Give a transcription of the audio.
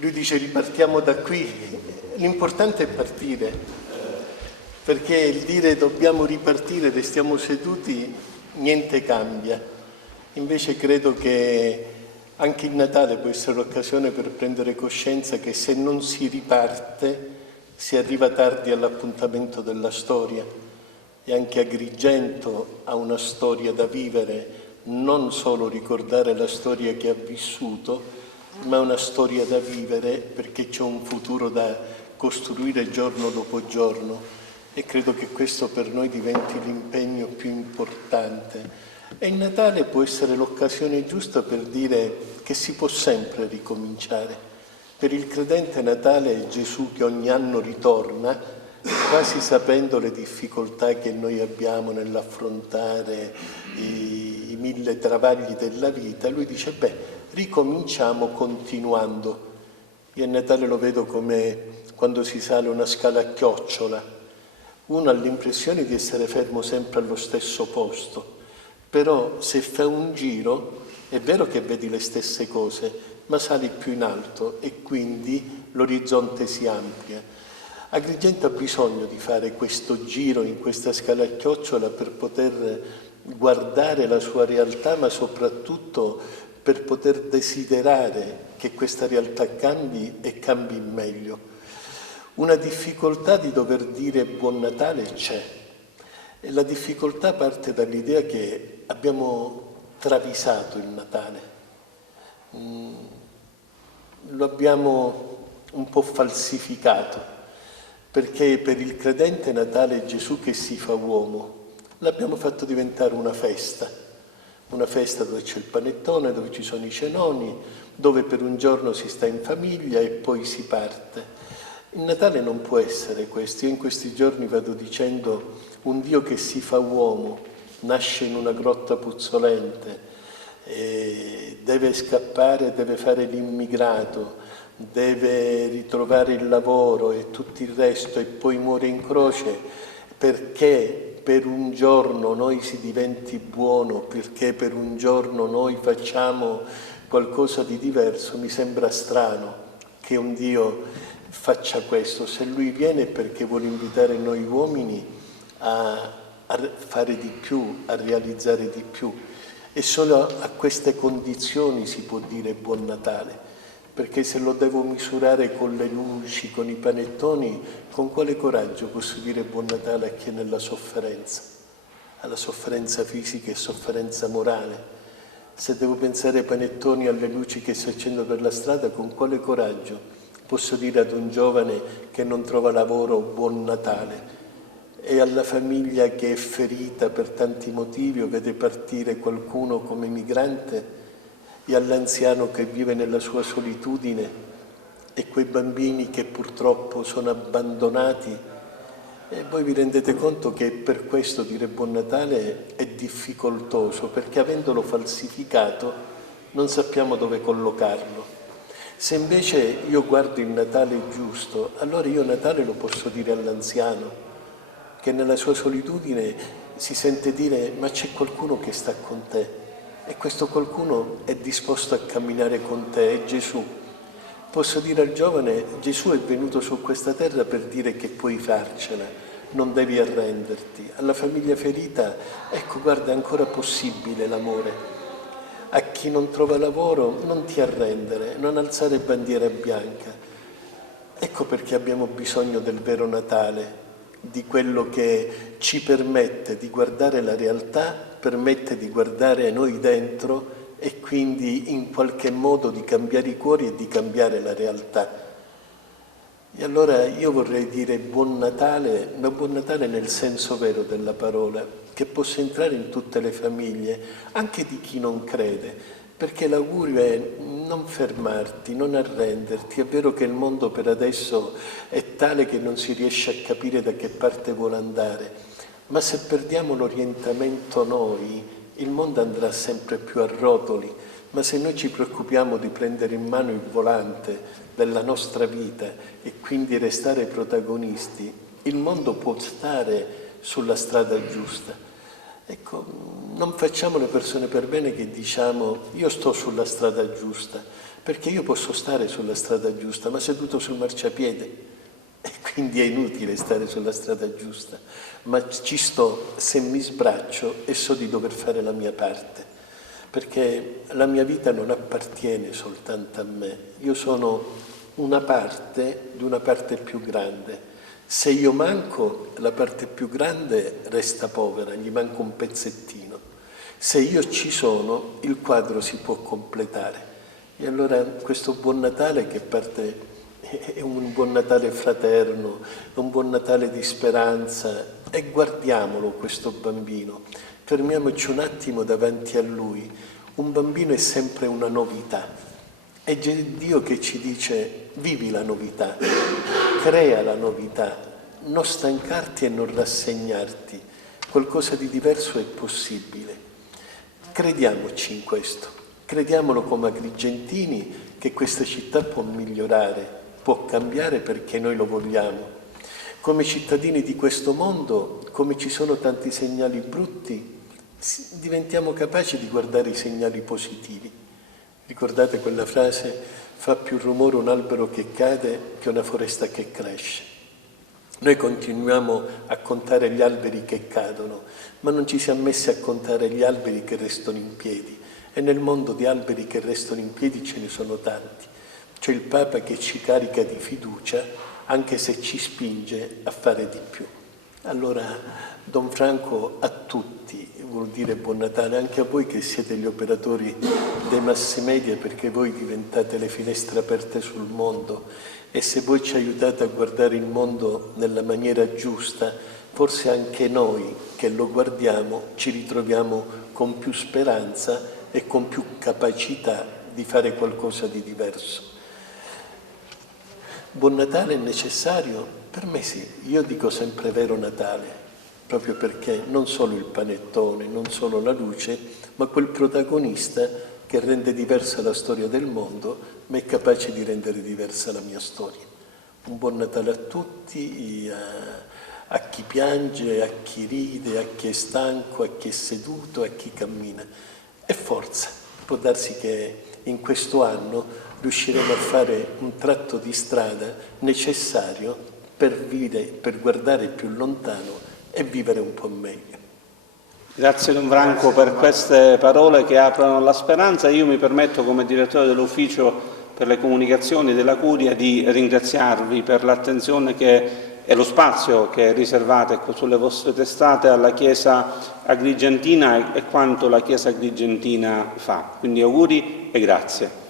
Lui dice ripartiamo da qui, l'importante è partire, perché il dire dobbiamo ripartire, restiamo seduti, niente cambia. Invece credo che anche il Natale può essere l'occasione per prendere coscienza che se non si riparte si arriva tardi all'appuntamento della storia. E anche Agrigento ha una storia da vivere, non solo ricordare la storia che ha vissuto, ma una storia da vivere perché c'è un futuro da costruire giorno dopo giorno e credo che questo per noi diventi l'impegno più importante. E il Natale può essere l'occasione giusta per dire che si può sempre ricominciare. Per il credente Natale è Gesù che ogni anno ritorna, quasi sapendo le difficoltà che noi abbiamo nell'affrontare i 1000 travagli della vita. Lui dice, ricominciamo continuando. Io a Natale lo vedo come quando si sale una scala a chiocciola. Uno ha l'impressione di essere fermo sempre allo stesso posto, però se fai un giro è vero che vedi le stesse cose, ma sali più in alto e quindi l'orizzonte si amplia. Agrigento ha bisogno di fare questo giro in questa scala a chiocciola per poter guardare la sua realtà, ma soprattutto per poter desiderare che questa realtà cambi e cambi in meglio. Una difficoltà di dover dire Buon Natale c'è. E la difficoltà parte dall'idea che abbiamo travisato il Natale. Lo abbiamo un po' falsificato, perché per il credente Natale è Gesù che si fa uomo. L'abbiamo fatto diventare una festa dove c'è il panettone, dove ci sono i cenoni, dove per un giorno si sta in famiglia e poi si parte. Il Natale non può essere questo. Io in questi giorni vado dicendo un Dio che si fa uomo, nasce in una grotta puzzolente, deve scappare, deve fare l'immigrato, deve ritrovare il lavoro e tutto il resto e poi muore in croce perché per un giorno noi si diventi buono, perché per un giorno noi facciamo qualcosa di diverso. Mi sembra strano che un Dio faccia questo. Se Lui viene è perché vuole invitare noi uomini a fare di più, a realizzare di più. E solo a queste condizioni si può dire Buon Natale, perché se lo devo misurare con le luci, con i panettoni, con quale coraggio posso dire Buon Natale a chi è nella sofferenza, alla sofferenza fisica e sofferenza morale? Se devo pensare ai panettoni, alle luci che si accendono per la strada, con quale coraggio posso dire ad un giovane che non trova lavoro Buon Natale? E alla famiglia che è ferita per tanti motivi o vede partire qualcuno come migrante, e all'anziano che vive nella sua solitudine e quei bambini che purtroppo sono abbandonati. E voi vi rendete conto che per questo dire Buon Natale è difficoltoso, perché avendolo falsificato non sappiamo dove collocarlo. Se invece io guardo il Natale giusto, allora io Natale lo posso dire all'anziano, che nella sua solitudine si sente dire ma c'è qualcuno che sta con te e questo qualcuno è disposto a camminare con te, è Gesù. Posso dire al giovane Gesù è venuto su questa terra per dire che puoi farcela, non devi arrenderti. Alla famiglia ferita, ecco guarda è ancora possibile l'amore. A chi non trova lavoro non ti arrendere, non alzare bandiera bianca. Ecco perché abbiamo bisogno del vero Natale, di quello che ci permette di guardare la realtà, permette di guardare noi dentro e quindi in qualche modo di cambiare i cuori e di cambiare la realtà. E allora io vorrei dire Buon Natale, ma Buon Natale nel senso vero della parola, che possa entrare in tutte le famiglie, anche di chi non crede, perché l'augurio è non fermarti, non arrenderti. È vero che il mondo per adesso è tale che non si riesce a capire da che parte vuole andare, ma se perdiamo l'orientamento noi, il mondo andrà sempre più a rotoli, ma se noi ci preoccupiamo di prendere in mano il volante della nostra vita e quindi restare protagonisti, il mondo può stare sulla strada giusta. Ecco, non facciamo le persone per bene che diciamo io sto sulla strada giusta, perché io posso stare sulla strada giusta, ma seduto sul marciapiede, e quindi è inutile stare sulla strada giusta, ma ci sto se mi sbraccio e so di dover fare la mia parte, perché la mia vita non appartiene soltanto a me, io sono una parte di una parte più grande. Se io manco, la parte più grande resta povera, gli manca un pezzettino. Se io ci sono, il quadro si può completare. E allora questo buon Natale che parte è un buon Natale fraterno, è un buon Natale di speranza, e guardiamolo questo bambino, fermiamoci un attimo davanti a lui. Un bambino è sempre una novità. È Dio che ci dice: vivi la novità, crea la novità, non stancarti e non rassegnarti, qualcosa di diverso è possibile. Crediamoci in questo, crediamolo come agrigentini che questa città può migliorare, può cambiare perché noi lo vogliamo. Come cittadini di questo mondo, come ci sono tanti segnali brutti, diventiamo capaci di guardare i segnali positivi. Ricordate quella frase: fa più rumore un albero che cade che una foresta che cresce. Noi continuiamo a contare gli alberi che cadono, ma non ci siamo messi a contare gli alberi che restano in piedi. E nel mondo di alberi che restano in piedi ce ne sono tanti. C'è il Papa che ci carica di fiducia, anche se ci spinge a fare di più. Allora, Don Franco, a tutti vuol dire buon Natale, anche a voi che siete gli operatori dei mass media, perché voi diventate le finestre aperte sul mondo, e se voi ci aiutate a guardare il mondo nella maniera giusta, forse anche noi che lo guardiamo ci ritroviamo con più speranza e con più capacità di fare qualcosa di diverso. Buon Natale è necessario? Per me sì, io dico sempre vero Natale, proprio perché non solo il panettone, non solo la luce, ma quel protagonista che rende diversa la storia del mondo, ma è capace di rendere diversa la mia storia. Un buon Natale a tutti, a chi piange, a chi ride, a chi è stanco, a chi è seduto, a chi cammina. E forza, può darsi che in questo anno riusciremo a fare un tratto di strada necessario per guardare più lontano e vivere un po' meglio. Grazie Don Franco per queste parole che aprono la speranza. Io mi permetto, come direttore dell'ufficio per le comunicazioni della Curia, di ringraziarvi per l'attenzione e lo spazio che riservate sulle vostre testate alla Chiesa agrigentina e quanto la Chiesa agrigentina fa. Quindi auguri e grazie.